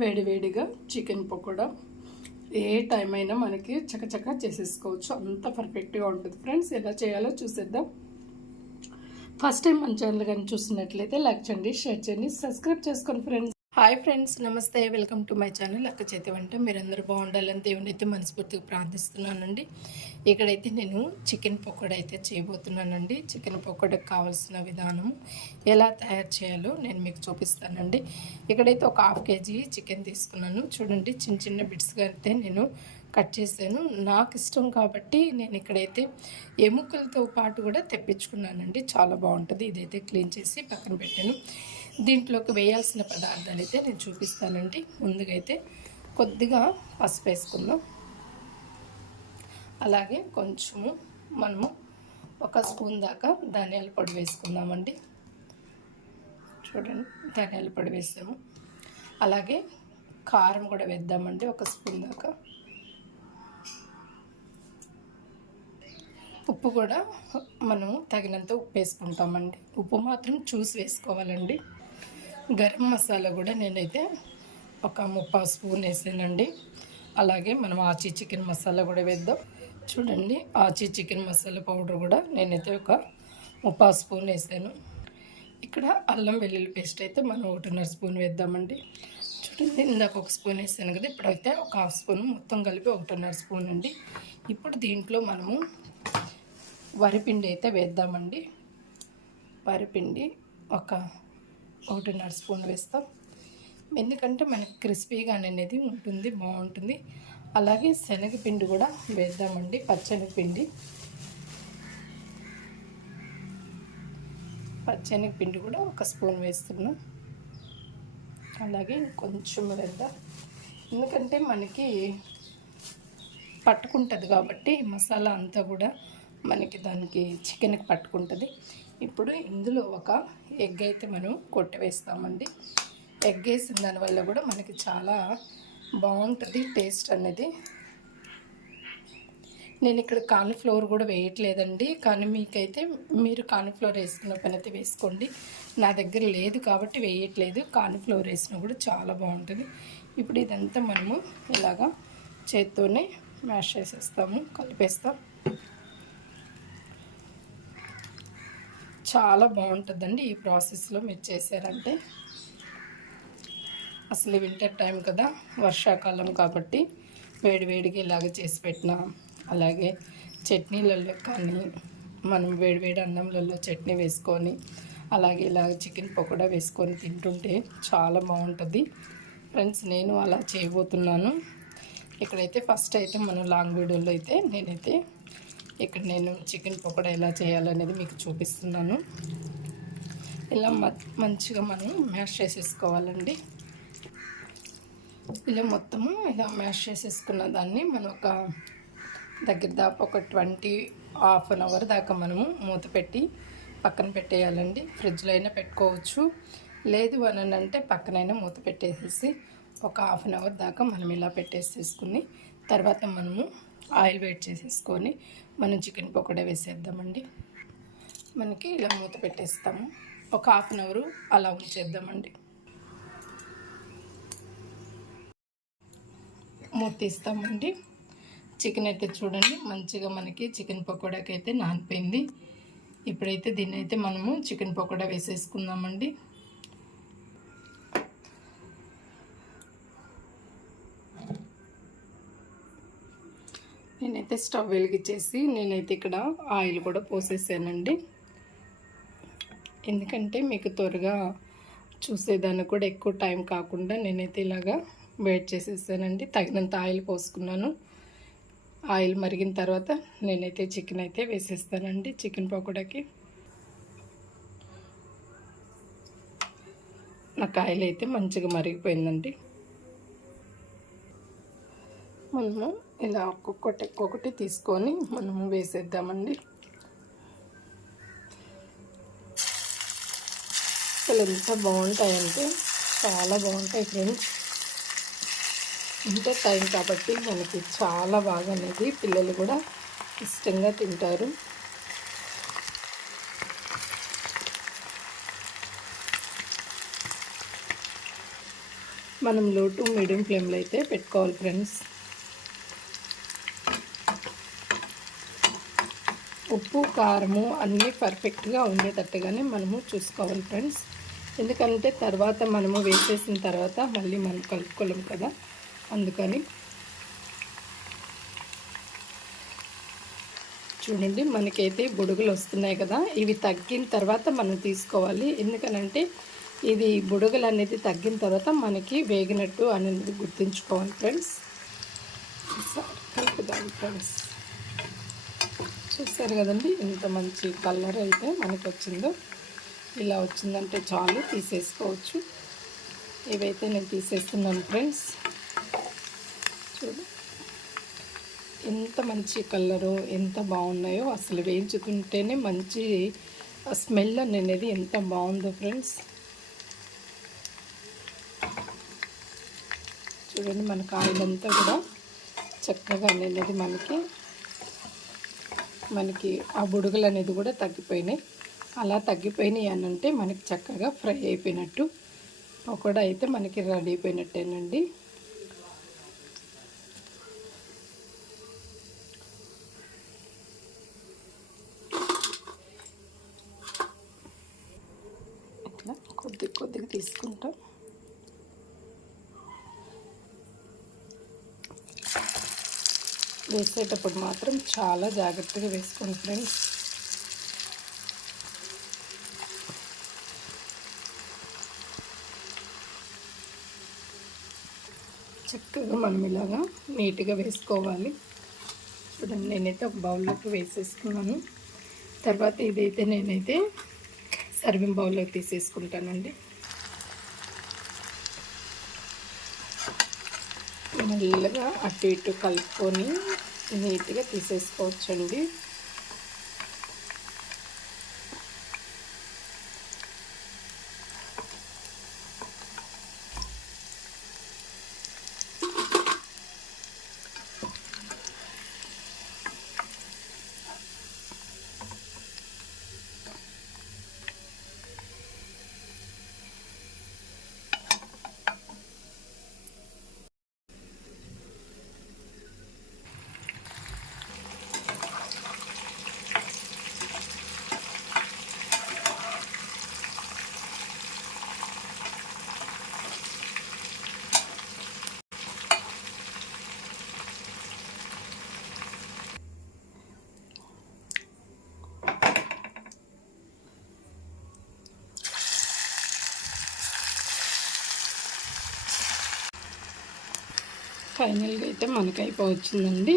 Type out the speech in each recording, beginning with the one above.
వేడివేడిగా చికెన్ పకోడా ఏ టైం అయినా మనకి చకచకా చేసేసుకోవచ్చు. అంత పర్ఫెక్ట్గా ఉంటుంది ఫ్రెండ్స్. ఎలా చేయాలో చూసేద్దాం. ఫస్ట్ టైం మన ఛానల్ కానీ చూసినట్లయితే లైక్ చేయండి, షేర్ చేయండి, సబ్స్క్రైబ్ చేసుకోండి ఫ్రెండ్స్. హాయ్ ఫ్రెండ్స్, నమస్తే, వెల్కమ్ టు మై ఛానల్ అక్క చేతి వంట. మీరందరూ బాగుండాలని దేవుని అయితే మనస్ఫూర్తిగా ప్రార్థిస్తున్నానండి. ఇక్కడైతే నేను చికెన్ పకోడా అయితే చేయబోతున్నానండి. చికెన్ పకోడాకి కావాల్సిన విధానం ఎలా తయారు చేయాలో నేను మీకు చూపిస్తానండి. ఇక్కడైతే ఒక 1/2 kg చికెన్ తీసుకున్నాను. చూడండి, చిన్న చిన్న బిట్స్గా అయితే నేను కట్ చేశాను. నాకు ఇష్టం కాబట్టి నేను ఇక్కడైతే ఎముకలతో పాటు కూడా తెప్పించుకున్నానండి. చాలా బాగుంటుంది. ఇదైతే క్లీన్ చేసి పక్కన పెట్టాను. దీంట్లోకి వేయాల్సిన పదార్థాలు అయితే నేను చూపిస్తానండి. ముందుగా అయితే కొద్దిగా పసుపు వేసుకుందాం. అలాగే కొంచెము మనము 1 స్పూన్ దాకా ధనియాల పొడి వేసుకుందామండి. చూడండి, ధనియాల పొడి వేసాము. అలాగే కారం కూడా వేద్దామండి, 1 స్పూన్ దాకా. ఉప్పు కూడా మనం తగినంత ఉప్పు వేసుకుంటామండి. ఉప్పు మాత్రం చూసి వేసుకోవాలండి. గరం మసాలా కూడా నేనైతే 1 స్పూన్ వేసానండి. అలాగే మనం ఆచి చికెన్ మసాలా కూడా వేద్దాం. చూడండి, ఆచి చికెన్ మసాలా పౌడర్ కూడా నేనైతే 1 స్పూన్ వేసాను. ఇక్కడ అల్లం వెల్లుల్లి పేస్ట్ అయితే మనం 1.5 స్పూన్ వేద్దామండి. చూడండి, ఇందాక 1 స్పూన్ వేసాను కదా, ఇప్పుడైతే 1/2 స్పూన్ మొత్తం కలిపి 1.5 స్పూన్ అండి. ఇప్పుడు దీంట్లో మనము వరిపిండి అయితే వేద్దామండి. వరిపిండి 1.5 స్పూన్ వేస్తాం. ఎందుకంటే మనకి క్రిస్పీగా అనేది ఉంటుంది, బాగుంటుంది. అలాగే శనగపిండి కూడా వేద్దామండి, పచ్చెనగపిండి. పచ్చెనగపిండి కూడా 1 స్పూన్ వేస్తున్నాం. అలాగే కొంచెం వేద్దాం, ఎందుకంటే మనకి పట్టుకుంటుంది కాబట్టి మసాలా అంతా కూడా మనకి దానికి చికెన్కి పట్టుకుంటుంది. ఇప్పుడు ఇందులో 1 ఎగ్ అయితే మనం కొట్టివేస్తామండి. ఎగ్ వేసిన దానివల్ల కూడా మనకి చాలా బాగుంటుంది టేస్ట్ అనేది. నేను ఇక్కడ కార్న్ఫ్లోర్ కూడా వేయట్లేదండి, కానీ మీకైతే మీరు కార్న్ఫ్లోర్ వేసుకున్న పని అయితే వేసుకోండి. నా దగ్గర లేదు కాబట్టి వేయట్లేదు. కార్న్ఫ్లోర్ వేసినా కూడా చాలా బాగుంటుంది. ఇప్పుడు ఇదంతా మనము ఇలాగా చేత్తోనే మ్యాష్ చేసేస్తాము, కలిపేస్తాం. చాలా బాగుంటుందండి ఈ ప్రాసెస్లో మీరు చేశారంటే. అసలు వింటర్ టైం కదా, వర్షాకాలం కాబట్టి వేడివేడిగా ఇలాగ చేసి పెట్టిన, అలాగే చట్నీలలో కానీ మనం వేడివేడి అన్నంలలో చట్నీ వేసుకొని అలాగే ఇలాగ చికెన్ పకోడా వేసుకొని తింటుంటే చాలా బాగుంటుంది ఫ్రెండ్స్. నేను అలా చేయబోతున్నాను. ఇక్కడైతే ఫస్ట్ అయితే మనం లాంగ్ వీడియోలో అయితే నేనైతే ఇక్కడ నేను చికెన్ పకోడా ఎలా చేయాలనేది మీకు చూపిస్తున్నాను. ఇలా మంచిగా మనం మ్యాష్ చేసేసుకోవాలండి. ఇలా మొత్తము ఇలా మ్యాష్ చేసేసుకున్న దాన్ని మనం దగ్గర దాకా ఒక 1/2 an hour దాకా మనము మూత పెట్టి పక్కన పెట్టేయాలండి. ఫ్రిడ్జ్లో అయినా పెట్టుకోవచ్చు, లేదు అని అంటే పక్కనైనా మూత పెట్టేసేసి ఒక 1/2 an hour దాకా మనం ఇలా పెట్టేసేసుకుని తర్వాత మనము ఆయిల్ వేడి చేసేసుకొని మనం చికెన్ పకోడా వేసేద్దామండి. మనకి ఇలా మూత పెట్టేస్తాము. ఒక 1/2 an hour అలా ఉంచేద్దామండి. మూత తీస్తామండి. చికెన్ అయితే చూడండి మంచిగా మనకి చికెన్ పకోడాకి అయితే నానిపోయింది. ఇప్పుడైతే దీన్ని అయితే మనము చికెన్ పకోడా వేసేసుకుందామండి. నేనైతే స్టవ్ వెలిగించేసి నేనైతే ఇక్కడ ఆయిల్ కూడా పోసేసానండి. ఎందుకంటే మీకు త్వరగా చూసేదానికి కూడా ఎక్కువ టైం కాకుండా నేనైతే ఇలాగా వెయిట్ చేసేసానండి. తగినంత ఆయిల్ పోసుకున్నాను. ఆయిల్ మరిగిన తర్వాత నేనైతే చికెన్ అయితే వేసేస్తానండి. చికెన్ పకోడాకి నాకు ఆయిల్ అయితే మంచిగా మరిగిపోయిందండి. మనము ఇలా ఒక్కొక్కటి తీసుకొని మనము వేసేద్దామండి. అసలు ఎంత బాగుంటాయంటే చాలా బాగుంటాయి ఫ్రెండ్స్. ఇంత టైం కాబట్టి మనకి చాలా బాగా అనేది పిల్లలు కూడా ఇష్టంగా తింటారు. మనం లో టు మీడియం ఫ్లేమ్లో అయితే పెట్టుకోవాలి ఫ్రెండ్స్. ఉప్పు కారము అన్నీ పర్ఫెక్ట్గా ఉండేటట్టుగానే మనము చూసుకోవాలి ఫ్రెండ్స్. ఎందుకంటే తర్వాత మనము వేసేసిన తర్వాత మళ్ళీ మనం కలుపుకోలేం కదా, అందుకని. చూడండి మనకైతే బుడుగులు వస్తున్నాయి కదా, ఇవి తగ్గిన తర్వాత మనం తీసుకోవాలి. ఎందుకనంటే ఇది బుడుగులు అనేది తగ్గిన తర్వాత మనకి వేగినట్టు అనేది గుర్తుంచుకోవాలి ఫ్రెండ్స్. కలుపుదాం ఫ్రెండ్స్. చూస్తారు కదండి ఎంత మంచి కలర్ అయితే మనకు వచ్చిందో. ఇలా వచ్చిందంటే చాలు, తీసేసుకోవచ్చు. ఇవైతే నేను తీసేస్తున్నాను ఫ్రెండ్స్. చూడు ఎంత మంచి కలరు, ఎంత బాగున్నాయో. అసలు వేయించుతుంటేనే మంచి స్మెల్ అనేది ఎంత బాగుందో ఫ్రెండ్స్. చూడండి మనకు ఆయిల్ అంతా కూడా చక్కగా అనేది మనకి ఆ బుడుగులు అనేది కూడా తగ్గిపోయినాయి. అలా తగ్గిపోయినాయి అని అంటే మనకి చక్కగా ఫ్రై అయిపోయినట్టు. పకోడా అయితే మనకి రెడీ అయిపోయినట్టేనండి. ఇట్లా కొద్దిగా తీసుకుంటాం. వేసేటప్పుడు మాత్రం చాలా జాగ్రత్తగా వేసుకోండి ఫ్రెండ్స్. చక్కగా మనం ఇలాగా నీట్గా వేసుకోవాలి. చూడండి నేనైతే ఒక బౌల్లోకి వేసేసుకున్నాను. తర్వాత ఇదైతే నేనైతే సర్వింగ్ బౌల్లోకి తీసేసుకుంటానండి. మెల్లగా అటు ఇటు కలుపుకొని నీట్గా తీసేసుకోవచ్చండి. ఫైనల్గా అయితే మనకి అయిపోవచ్చిందండి.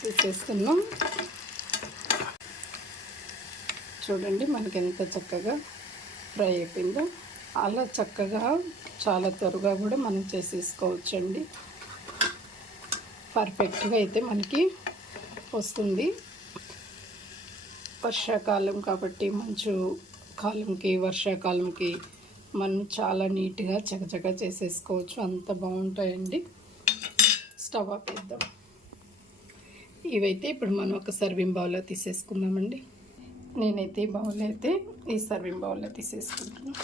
తీసేస్తున్నాం. చూడండి మనకి ఎంత చక్కగా ఫ్రై అయిపోయిందో. అలా చక్కగా చాలా త్వరగా కూడా మనం చేసేసుకోవచ్చండి. పర్ఫెక్ట్గా అయితే మనకి వస్తుంది. వర్షాకాలం కాబట్టి మంచు కాలంకి వర్షాకాలంకి మనం చాలా నీట్గా చకచకా చేసేసుకోవచ్చు. అంత బాగుంటాయండి. స్టవ్ ఆపేద్దాం. ఇవైతే ఇప్పుడు మనం ఒక సర్వింగ్ బౌల్లో తీసేసుకుందామండి. నేనైతే ఈ సర్వింగ్ బౌల్లో తీసేసుకుంటున్నాను.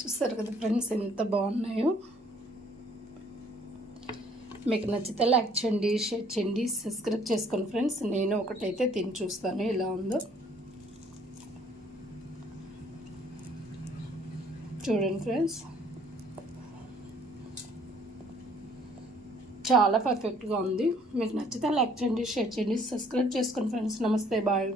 చూస్తారు కదా ఫ్రెండ్స్ ఎంత బాగున్నాయో. మీకు నచ్చితే లైక్ చేయండి, షేర్ చేయండి, సబ్స్క్రైబ్ చేసుకోండి ఫ్రెండ్స్. నేను ఒకటైతే తిని చూస్తాను ఎలా ఉందో. చూడండి ఫ్రెండ్స్ చాలా పర్ఫెక్ట్గా ఉంది. మీకు నచ్చితే లైక్ చేయండి, షేర్ చేయండి, సబ్స్క్రైబ్ చేసుకోండి ఫ్రెండ్స్. నమస్తే, బాయ్.